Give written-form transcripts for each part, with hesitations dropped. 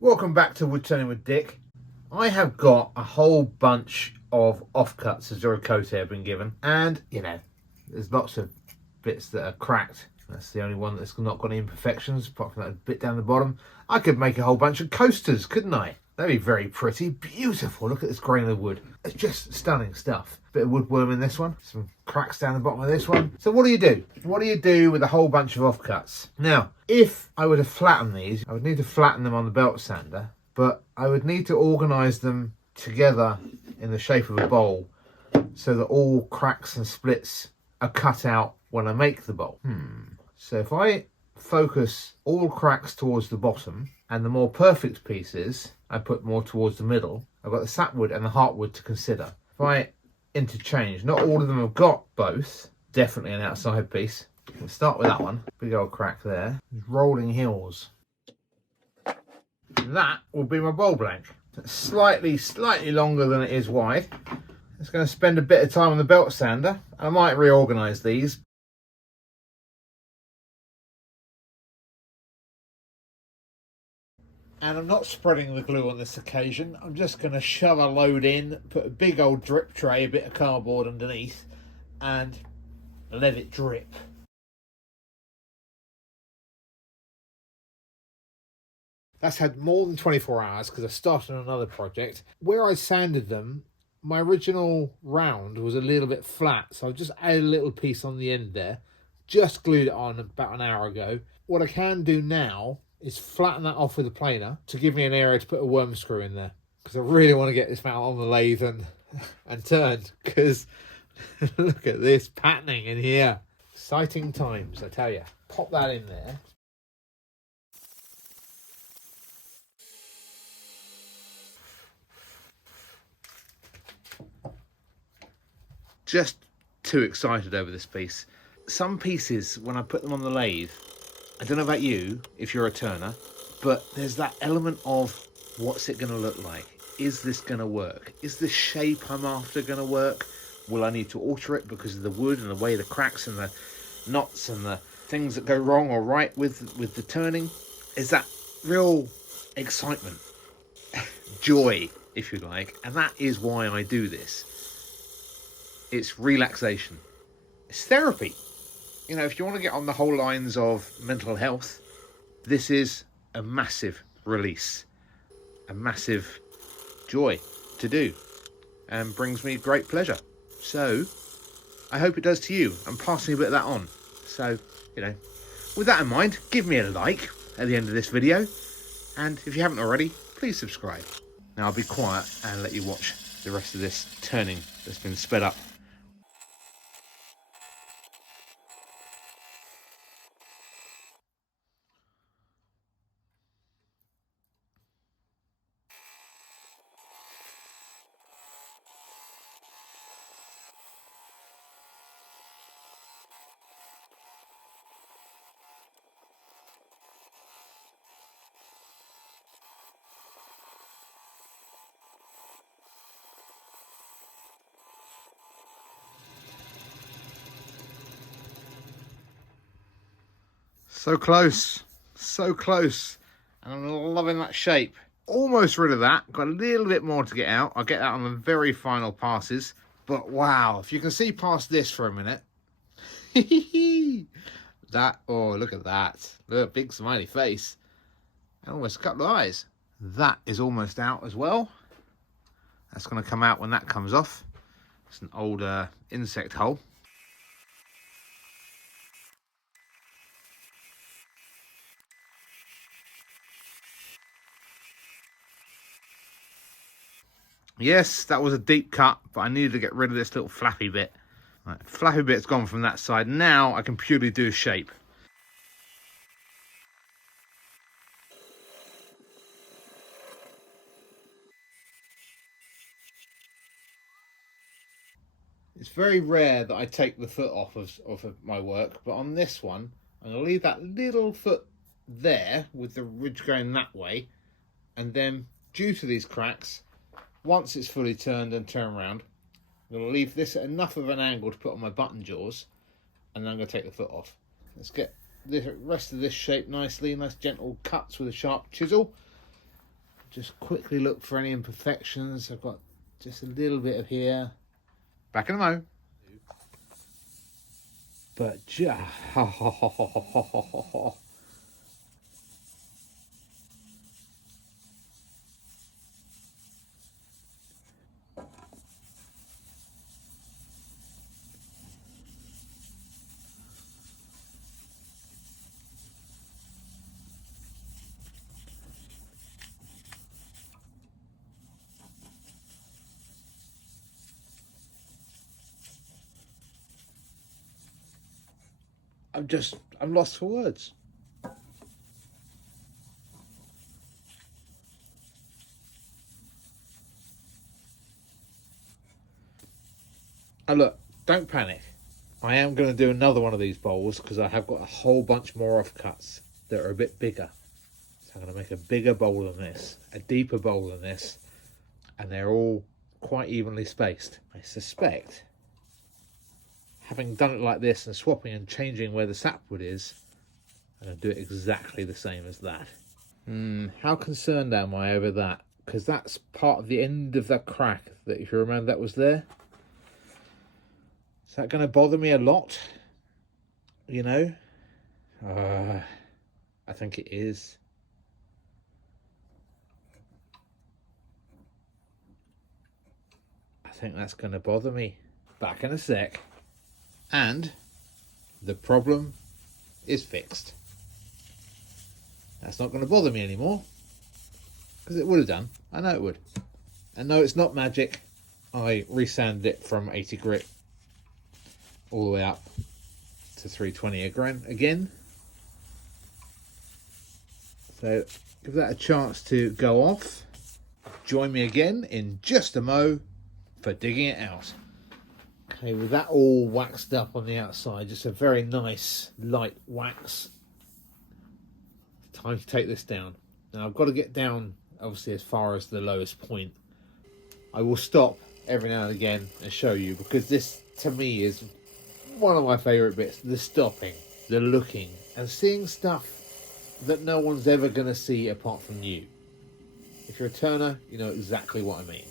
Welcome back to Woodturning with Dick. I have got a whole bunch of offcuts of Ziricote I've been given, and there's lots of bits that are cracked. That's the only one that's not got any imperfections, apart from that bit down the bottom. I could make a whole bunch of coasters, couldn't I? That'd be very pretty, beautiful. Look at this grain of wood. It's just stunning stuff. Bit of woodworm in this one, some cracks down the bottom of this one. So what do you do? What do you do with a whole bunch of offcuts? Now, if I were to flatten these, I would need to flatten them on the belt sander, but I would need to organise them together in the shape of a bowl so that all cracks and splits are cut out when I make the bowl. So if I focus all cracks towards the bottom and the more perfect pieces I put more towards the middle, I've got the sapwood and the heartwood to consider. If I interchange, not all of them have got both, definitely an outside piece. We'll start with that one, big old crack there. Rolling hills. That will be my bowl blank. Slightly longer than it is wide. It's going to spend a bit of time on the belt sander. I might reorganise these. And I'm not spreading the glue on this occasion. I'm just going to shove a load in, put a big old drip tray, a bit of cardboard underneath, and let it drip. That's had more than 24 hours because I started on another project. Where I sanded them, my original round was a little bit flat, so I just added a little piece on the end there. Just glued it on about an hour ago. What I can do now is flatten that off with a planer to give me an area to put a worm screw in there, because I really want to get this mount on the lathe and turned, because look at this patterning in here. Exciting times, I tell you. Pop that in there. Just too excited over this piece. Some pieces, when I put them on the lathe, I don't know about you, if you're a turner, but there's that element of what's it going to look like? Is this going to work? Is the shape I'm after going to work? Will I need to alter it because of the wood and the way the cracks and the knots and the things that go wrong or right with the turning? Is that real excitement, joy, if you like? And that is why I do this. It's relaxation. It's therapy. You know, if you want to get on the whole lines of mental health, this is a massive release, a massive joy to do, and brings me great pleasure. So I hope it does to you. I'm passing a bit of that on. So, with that in mind, give me a like at the end of this video. And if you haven't already, please subscribe. Now I'll be quiet and let you watch the rest of this turning that's been sped up. So close, and I'm loving that shape. Almost rid of that, got a little bit more to get out. I'll get that on the very final passes, but wow, if you can see past this for a minute. Oh, look at that. Look, big smiley face, and almost a couple of eyes. That is almost out as well. That's going to come out when that comes off. It's an old insect hole. Yes, that was a deep cut, but I needed to get rid of this little flappy bit. Right, flappy bit's gone from that side. Now I can purely do shape. It's very rare that I take the foot off of my work, but on this one, I'm going to leave that little foot there with the ridge going that way, and then due to these cracks, once it's fully turned and turned around, I'm going to leave this at enough of an angle to put on my button jaws, and then I'm going to take the foot off. Let's get the rest of this shape nicely, nice gentle cuts with a sharp chisel, Just quickly look for any imperfections. I've got just a little bit of here. Back in a mo. But just... I'm lost for words. And look, don't panic. I am going to do another one of these bowls because I have got a whole bunch more offcuts that are a bit bigger. So I'm going to make a bigger bowl than this, a deeper bowl than this, and they're all quite evenly spaced. I suspect, having done it like this and swapping and changing where the sapwood is, I'm going to do it exactly the same as that. How concerned am I over that? Because that's part of the end of that crack that, if you remember, that was there. Is that going to bother me a lot? You know? I think it is. I think that's going to bother me. Back in a sec. And the problem is fixed. That's not going to bother me anymore. Because it would have done. I know it would. And no, it's not magic. I resanded it from 80 grit all the way up to 320 again. So give that a chance to go off. Join me again in just a mo for digging it out. Okay, with that all waxed up on the outside, just a very nice light wax. Time to take this down. Now I've got to get down obviously as far as the lowest point. I will stop every now and again and show you, because this to me is one of my favourite bits. The stopping, the looking, and seeing stuff that no one's ever going to see apart from you. If you're a turner, you know exactly what I mean.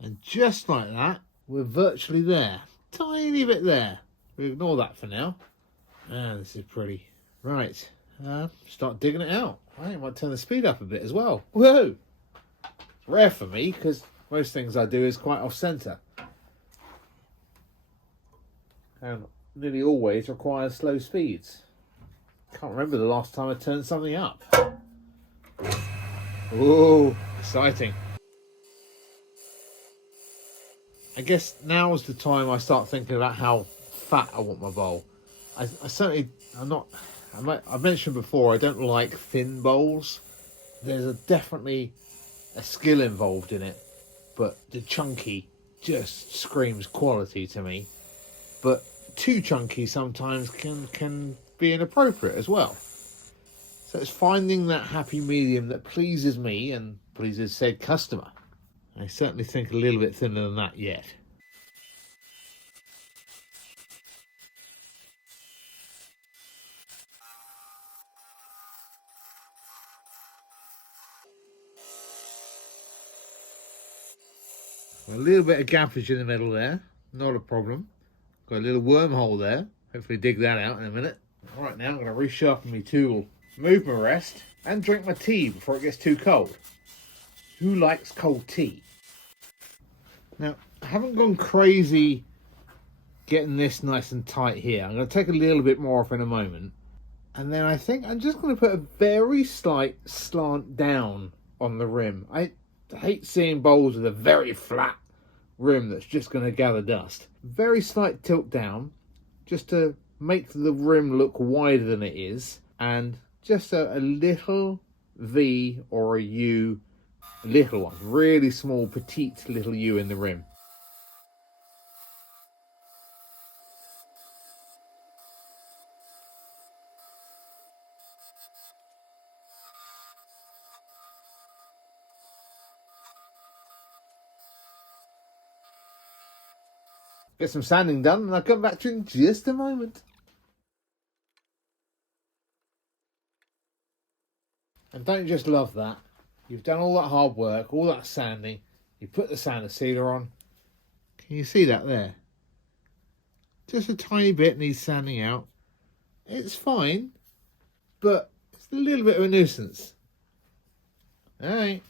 And just like that, we're virtually there. Tiny bit there. We ignore that for now. This is pretty. Right, start digging it out. I might turn the speed up a bit as well. Whoa! It's rare for me because most things I do is quite off centre. And nearly always requires slow speeds. Can't remember the last time I turned something up. Ooh, exciting. I guess now's the time I start thinking about how fat I want my bowl. I've mentioned before, I don't like thin bowls. There's definitely a skill involved in it, but the chunky just screams quality to me. But too chunky sometimes can be inappropriate as well. So it's finding that happy medium that pleases me and pleases said customer. I certainly think a little bit thinner than that yet. A little bit of gappage in the middle there, not a problem. Got a little wormhole there. Hopefully dig that out in a minute. Right, now I'm going to resharpen my tool, move my rest, and drink my tea before it gets too cold. Who likes cold tea? Now, I haven't gone crazy getting this nice and tight here. I'm going to take a little bit more off in a moment. And then I think I'm just going to put a very slight slant down on the rim. I hate seeing bowls with a very flat rim that's just going to gather dust. Very slight tilt down, just to make the rim look wider than it is, and just a little V or a U, a little one, really small, petite little U in the rim. Get some sanding done and I'll come back to you in just a moment. And don't you just love that? You've done all that hard work, all that sanding, you put the sander sealer on. Can you see that there? Just a tiny bit needs sanding out. It's fine, but it's a little bit of a nuisance. Alright,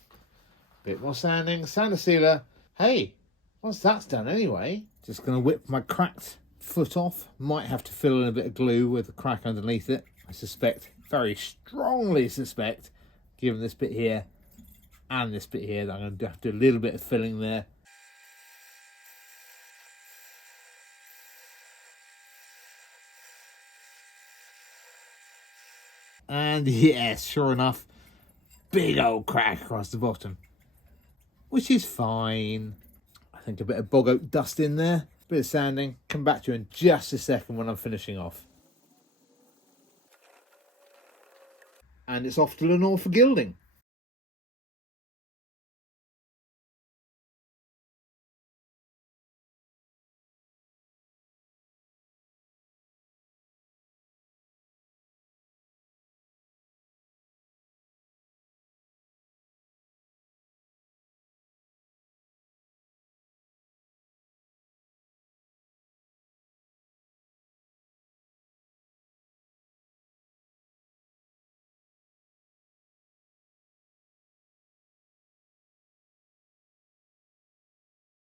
bit more sanding, sander sealer. Hey, once that's done anyway, just going to whip my cracked foot off. Might have to fill in a bit of glue with a crack underneath it. I suspect, very strongly suspect, given this bit here and this bit here, that I'm going to have to do a little bit of filling there. And yes, sure enough, big old crack across the bottom, which is fine. I think a bit of bog oak dust in there, bit of sanding. Come back to you in just a second when I'm finishing off. And it's off to Lenore for gilding.